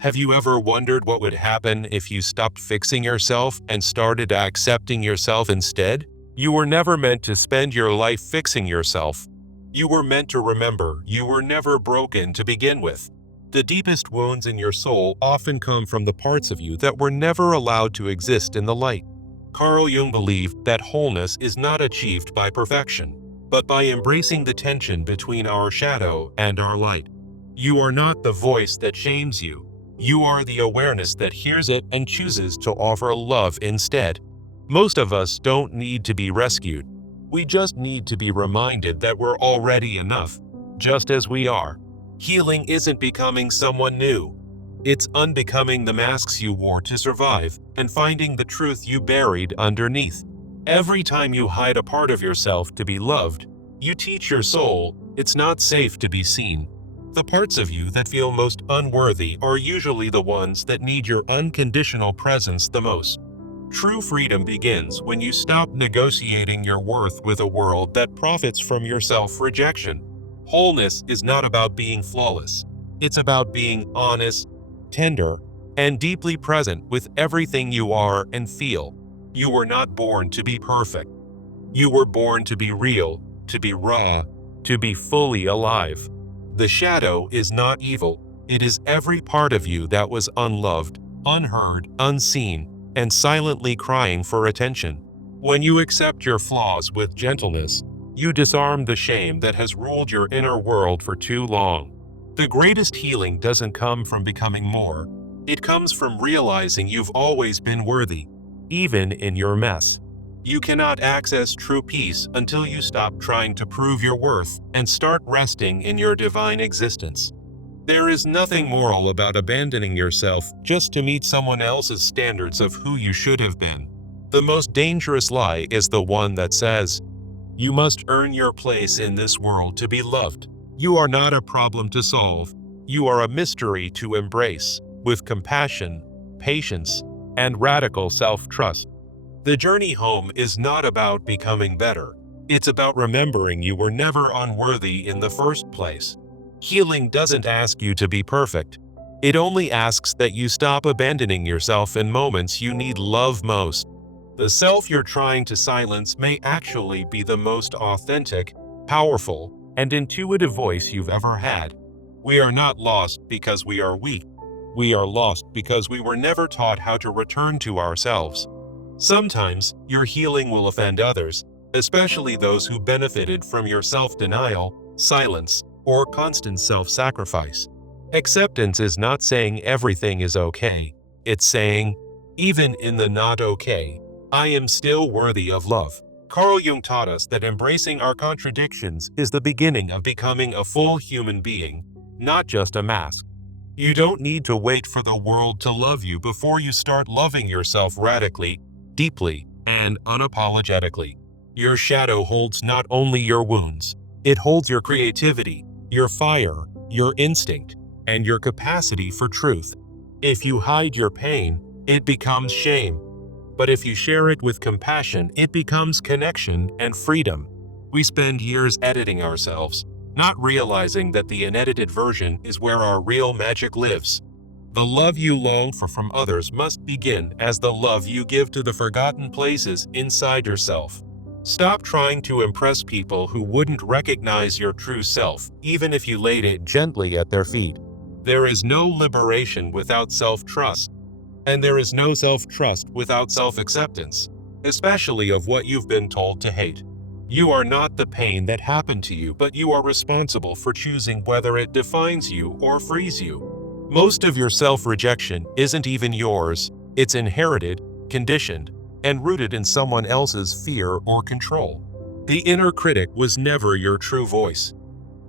Have you ever wondered what would happen if you stopped fixing yourself and started accepting yourself instead? You were never meant to spend your life fixing yourself. You were meant to remember you were never broken to begin with. The deepest wounds in your soul often come from the parts of you that were never allowed to exist in the light. Carl Jung believed that wholeness is not achieved by perfection, but by embracing the tension between our shadow and our light. You are not the voice that shames you. You are the awareness that hears it and chooses to offer love instead. Most of us don't need to be rescued. We just need to be reminded that we're already enough, just as we are. Healing isn't becoming someone new. It's unbecoming the masks you wore to survive and finding the truth you buried underneath. Every time you hide a part of yourself to be loved, you teach your soul it's not safe to be seen. The parts of you that feel most unworthy are usually the ones that need your unconditional presence the most. True freedom begins when you stop negotiating your worth with a world that profits from your self-rejection. Wholeness is not about being flawless. It's about being honest, tender, and deeply present with everything you are and feel. You were not born to be perfect. You were born to be real, to be raw, to be fully alive. The shadow is not evil. It is every part of you that was unloved, unheard, unseen, and silently crying for attention. When you accept your flaws with gentleness, you disarm the shame that has ruled your inner world for too long. The greatest healing doesn't come from becoming more. It comes from realizing you've always been worthy, even in your mess. You cannot access true peace until you stop trying to prove your worth and start resting in your divine existence. There is nothing moral about abandoning yourself just to meet someone else's standards of who you should have been. The most dangerous lie is the one that says, you must earn your place in this world to be loved. You are not a problem to solve. You are a mystery to embrace with compassion, patience, and radical self-trust. The journey home is not about becoming better. It's about remembering you were never unworthy in the first place. Healing doesn't ask you to be perfect. It only asks that you stop abandoning yourself in moments you need love most. The self you're trying to silence may actually be the most authentic, powerful, and intuitive voice you've ever had. We are not lost because we are weak. We are lost because we were never taught how to return to ourselves. Sometimes, your healing will offend others, especially those who benefited from your self-denial, silence, or constant self-sacrifice. Acceptance is not saying everything is okay. It's saying, even in the not okay, I am still worthy of love. Carl Jung taught us that embracing our contradictions is the beginning of becoming a full human being, not just a mask. You don't need to wait for the world to love you before you start loving yourself radically, deeply, and unapologetically. Your shadow holds not only your wounds, it holds your creativity, your fire, your instinct, and your capacity for truth. If you hide your pain, it becomes shame. But if you share it with compassion, it becomes connection and freedom. We spend years editing ourselves, not realizing that the unedited version is where our real magic lives. The love you long for from others must begin as the love you give to the forgotten places inside yourself. Stop trying to impress people who wouldn't recognize your true self, even if you laid it gently at their feet. There is no liberation without self-trust, and there is no self-trust without self-acceptance, especially of what you've been told to hate. You are not the pain that happened to you, but you are responsible for choosing whether it defines you or frees you. Most of your self-rejection isn't even yours. It's inherited, conditioned, and rooted in someone else's fear or control. The inner critic was never your true voice.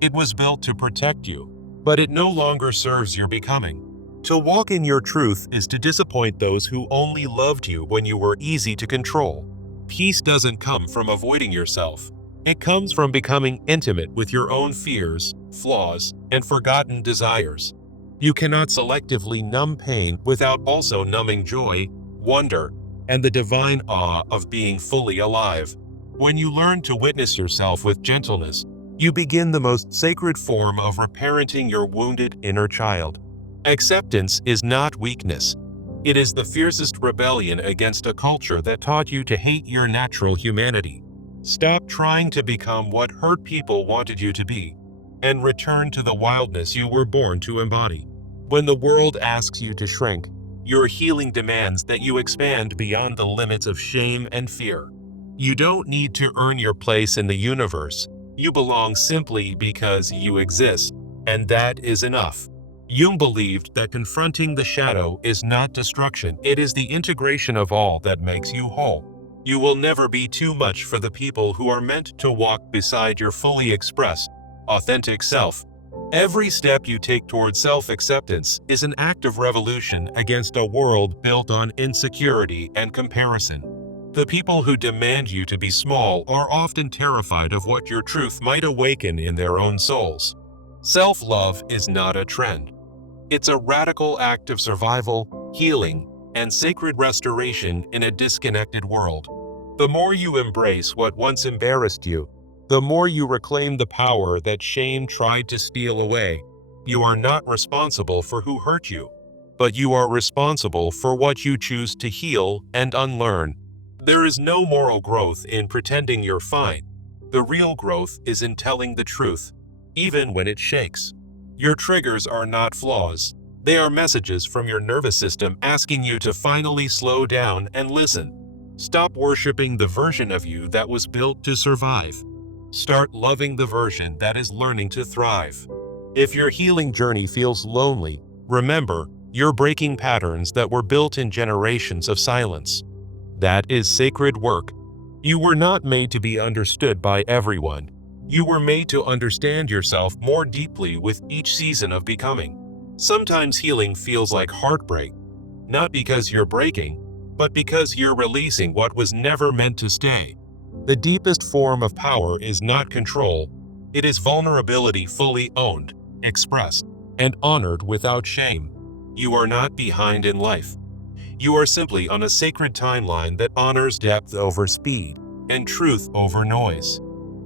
It was built to protect you, but it no longer serves your becoming. To walk in your truth is to disappoint those who only loved you when you were easy to control. Peace doesn't come from avoiding yourself. It comes from becoming intimate with your own fears, flaws, and forgotten desires. You cannot selectively numb pain without also numbing joy, wonder, and the divine awe of being fully alive. When you learn to witness yourself with gentleness, you begin the most sacred form of reparenting your wounded inner child. Acceptance is not weakness. It is the fiercest rebellion against a culture that taught you to hate your natural humanity. Stop trying to become what hurt people wanted you to be, and return to the wildness you were born to embody. When the world asks you to shrink, your healing demands that you expand beyond the limits of shame and fear. You don't need to earn your place in the universe. You belong simply because you exist, and that is enough. Jung believed that confronting the shadow is not destruction, it is the integration of all that makes you whole. You will never be too much for the people who are meant to walk beside your fully expressed, authentic self. Every step you take towards self-acceptance is an act of revolution against a world built on insecurity and comparison. The people who demand you to be small are often terrified of what your truth might awaken in their own souls. Self-love is not a trend. It's a radical act of survival, healing, and sacred restoration in a disconnected world. The more you embrace what once embarrassed you, the more you reclaim the power that shame tried to steal away. You are not responsible for who hurt you, but you are responsible for what you choose to heal and unlearn. There is no moral growth in pretending you're fine. The real growth is in telling the truth, even when it shakes. Your triggers are not flaws. They are messages from your nervous system asking you to finally slow down and listen. Stop worshiping the version of you that was built to survive. Start loving the version that is learning to thrive. If your healing journey feels lonely, remember, you're breaking patterns that were built in generations of silence. That is sacred work. You were not made to be understood by everyone. You were made to understand yourself more deeply with each season of becoming. Sometimes healing feels like heartbreak, not because you're breaking, but because you're releasing what was never meant to stay. The deepest form of power is not control. It is vulnerability fully owned, expressed, and honored without shame. You are not behind in life. You are simply on a sacred timeline that honors depth over speed and truth over noise.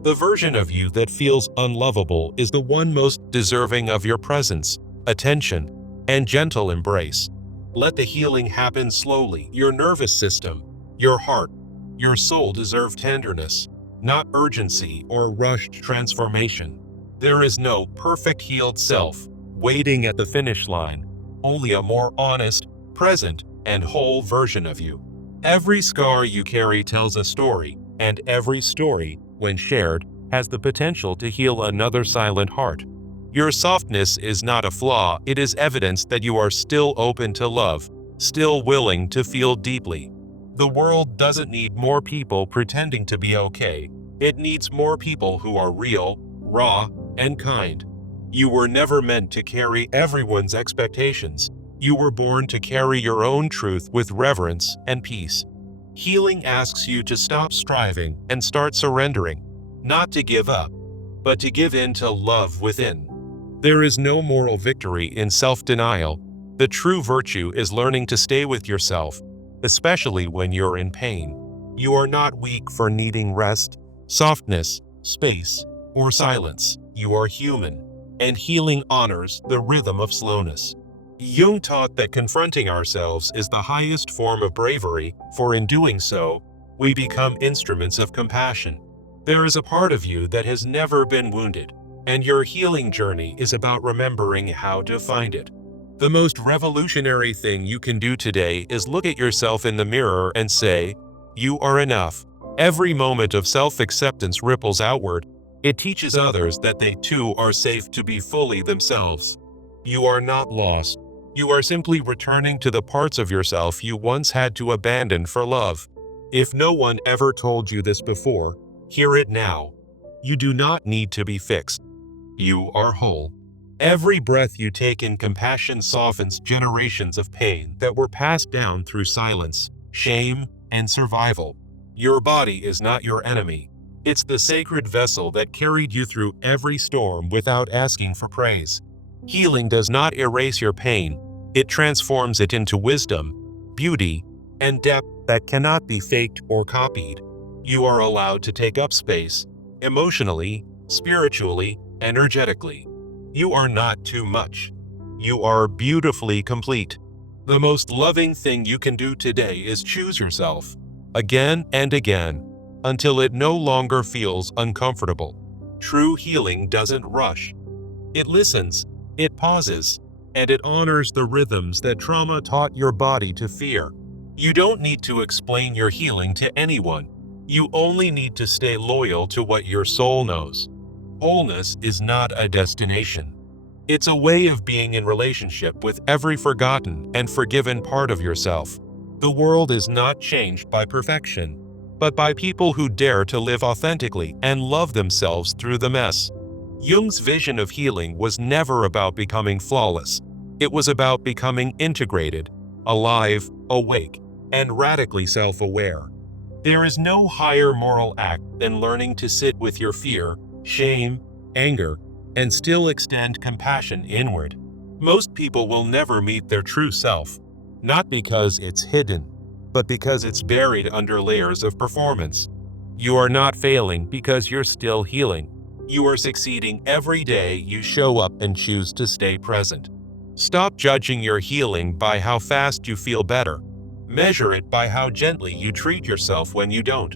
The version of you that feels unlovable is the one most deserving of your presence, attention, and gentle embrace. Let the healing happen slowly. Your nervous system, your heart, your soul deserve tenderness, not urgency or rushed transformation. There is no perfect healed self waiting at the finish line, only a more honest, present, and whole version of you. Every scar you carry tells a story, and every story, when shared, has the potential to heal another silent heart. Your softness is not a flaw, it is evidence that you are still open to love, still willing to feel deeply. The world doesn't need more people pretending to be okay. It needs more people who are real, raw, and kind. You were never meant to carry everyone's expectations. You were born to carry your own truth with reverence and peace. Healing asks you to stop striving and start surrendering, not to give up, but to give in to love within. There is no moral victory in self-denial. The true virtue is learning to stay with yourself, especially when you're in pain. You are not weak for needing rest, softness, space, or silence. You are human, and healing honors the rhythm of slowness. Jung taught that confronting ourselves is the highest form of bravery, for in doing so, we become instruments of compassion. There is a part of you that has never been wounded, and your healing journey is about remembering how to find it. The most revolutionary thing you can do today is look at yourself in the mirror and say, "You are enough." Every moment of self-acceptance ripples outward. It teaches others that they too are safe to be fully themselves. You are not lost. You are simply returning to the parts of yourself you once had to abandon for love. If no one ever told you this before, hear it now. You do not need to be fixed. You are whole. Every breath you take in compassion softens generations of pain that were passed down through silence, shame, and survival. Your body is not your enemy. It's the sacred vessel that carried you through every storm without asking for praise. Healing does not erase your pain. It transforms it into wisdom, beauty, and depth that cannot be faked or copied. You are allowed to take up space, emotionally, spiritually, energetically. You are not too much. You are beautifully complete. The most loving thing you can do today is choose yourself, again and again, until it no longer feels uncomfortable. True healing doesn't rush. It listens, it pauses, and it honors the rhythms that trauma taught your body to fear. You don't need to explain your healing to anyone. You only need to stay loyal to what your soul knows. Wholeness is not a destination. It's a way of being in relationship with every forgotten and forgiven part of yourself. The world is not changed by perfection, but by people who dare to live authentically and love themselves through the mess. Jung's vision of healing was never about becoming flawless. It was about becoming integrated, alive, awake, and radically self-aware. There is no higher moral act than learning to sit with your fear, shame, anger, and still extend compassion inward. Most people will never meet their true self, not because it's hidden, but because it's buried under layers of performance. You are not failing because you're still healing. You are succeeding every day you show up and choose to stay present. Stop judging your healing by how fast you feel better. Measure it by how gently you treat yourself when you don't.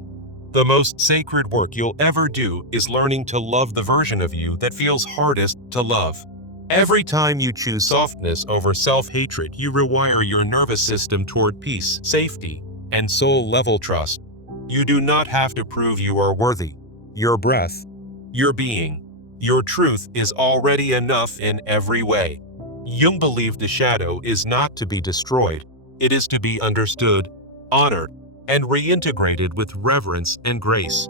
The most sacred work you'll ever do is learning to love the version of you that feels hardest to love. Every time you choose softness over self-hatred, you rewire your nervous system toward peace, safety, and soul-level trust. You do not have to prove you are worthy. Your breath, your being, your truth is already enough in every way. Jung believed the shadow is not to be destroyed. It is to be understood, honored, and reintegrated with reverence and grace.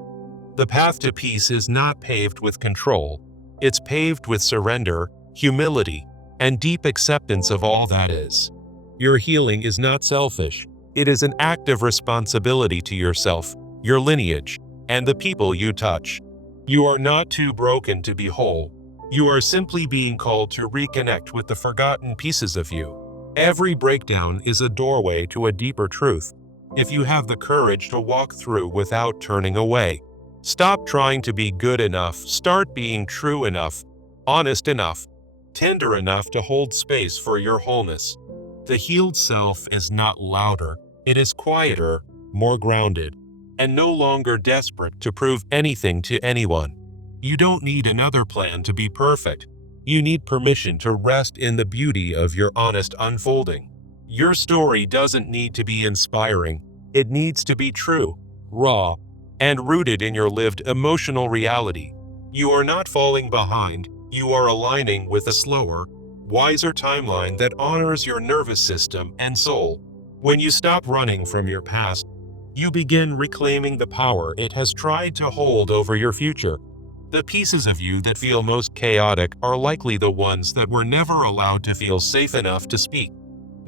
The path to peace is not paved with control. It's paved with surrender, humility, and deep acceptance of all that is. Your healing is not selfish. It is an act of responsibility to yourself, your lineage, and the people you touch. You are not too broken to be whole. You are simply being called to reconnect with the forgotten pieces of you. Every breakdown is a doorway to a deeper truth. If you have the courage to walk through without turning away, stop trying to be good enough, start being true enough, honest enough, tender enough to hold space for your wholeness. The healed self is not louder, it is quieter, more grounded, and no longer desperate to prove anything to anyone. You don't need another plan to be perfect. You need permission to rest in the beauty of your honest unfolding. Your story doesn't need to be inspiring. It needs to be true, raw, and rooted in your lived emotional reality. You are not falling behind. You are aligning with a slower, wiser timeline that honors your nervous system and soul. When you stop running from your past, you begin reclaiming the power it has tried to hold over your future. The pieces of you that feel most chaotic are likely the ones that were never allowed to feel safe enough to speak.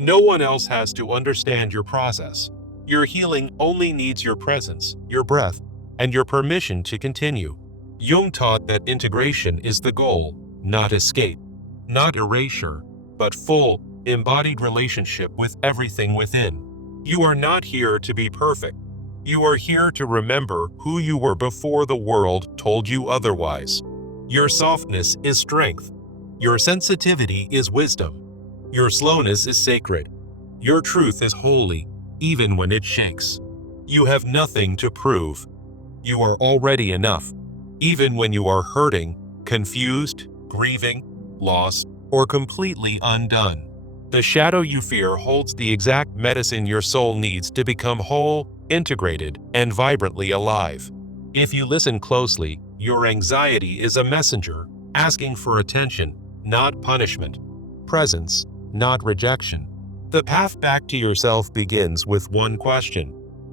No one else has to understand your process. Your healing only needs your presence, your breath, and your permission to continue. Jung taught that integration is the goal, not escape, not erasure, but full, embodied relationship with everything within. You are not here to be perfect. You are here to remember who you were before the world told you otherwise. Your softness is strength. Your sensitivity is wisdom. Your slowness is sacred. Your truth is holy, even when it shakes. You have nothing to prove. You are already enough. Even when you are hurting, confused, grieving, lost, or completely undone. The shadow you fear holds the exact medicine your soul needs to become whole, integrated, and vibrantly alive. If you listen closely, your anxiety is a messenger, asking for attention, not punishment. Presence, not rejection. The path back to yourself begins with one question.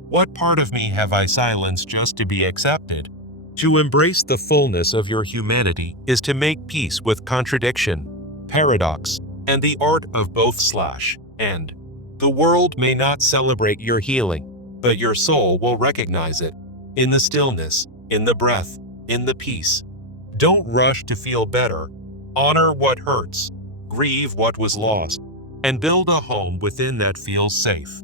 What part of me have I silenced just to be accepted? To embrace the fullness of your humanity is to make peace with contradiction, paradox, and the art of both/and. The world may not celebrate your healing, but your soul will recognize it. In the stillness, in the breath, in the peace. Don't rush to feel better. Honor what hurts, grieve what was lost, and build a home within that feels safe.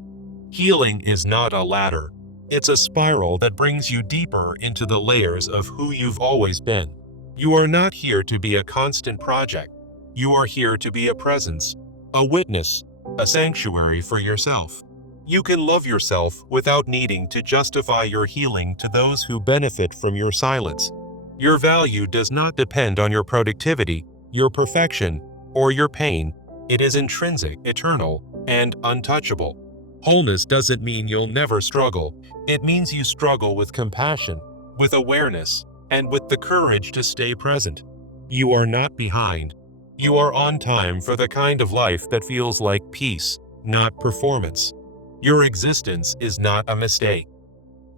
Healing is not a ladder. It's a spiral that brings you deeper into the layers of who you've always been. You are not here to be a constant project. You are here to be a presence, a witness, a sanctuary for yourself. You can love yourself without needing to justify your healing to those who benefit from your silence. Your value does not depend on your productivity, your perfection, or your pain. It is intrinsic, eternal, and untouchable. Wholeness doesn't mean you'll never struggle. It means you struggle with compassion, with awareness, and with the courage to stay present. You are not behind. You are on time for the kind of life that feels like peace, not performance. Your existence is not a mistake.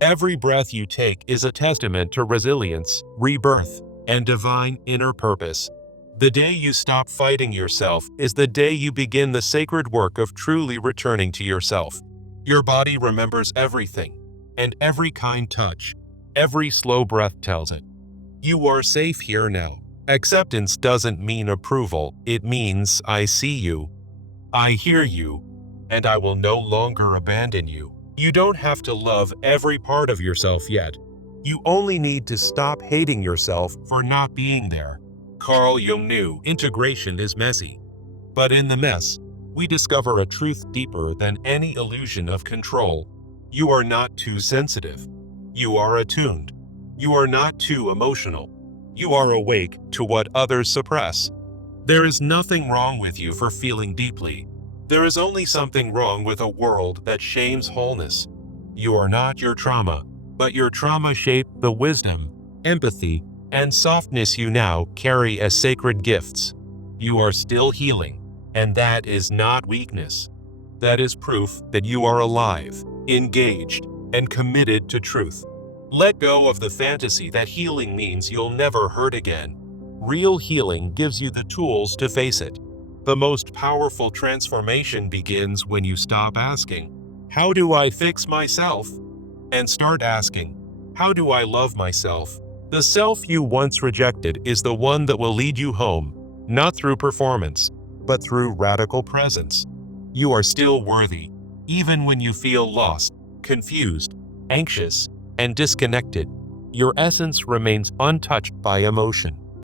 Every breath you take is a testament to resilience, rebirth, and divine inner purpose. The day you stop fighting yourself is the day you begin the sacred work of truly returning to yourself. Your body remembers everything, and every kind touch, every slow breath tells it. You are safe here now. Acceptance doesn't mean approval, it means I see you, I hear you, and I will no longer abandon you. You don't have to love every part of yourself yet. You only need to stop hating yourself for not being there. Carl Jung knew integration is messy, but in the mess, we discover a truth deeper than any illusion of control. You are not too sensitive. You are attuned. You are not too emotional. You are awake to what others suppress. There is nothing wrong with you for feeling deeply. There is only something wrong with a world that shames wholeness. You are not your trauma, but your trauma shaped the wisdom, empathy, and softness you now carry as sacred gifts. You are still healing, and that is not weakness. That is proof that you are alive, engaged, and committed to truth. Let go of the fantasy that healing means you'll never hurt again. Real healing gives you the tools to face it. The most powerful transformation begins when you stop asking, "How do I fix myself?" and start asking, "How do I love myself?" The self you once rejected is the one that will lead you home, not through performance, but through radical presence. You are still worthy, even when you feel lost, confused, anxious, and disconnected. Your essence remains untouched by emotion.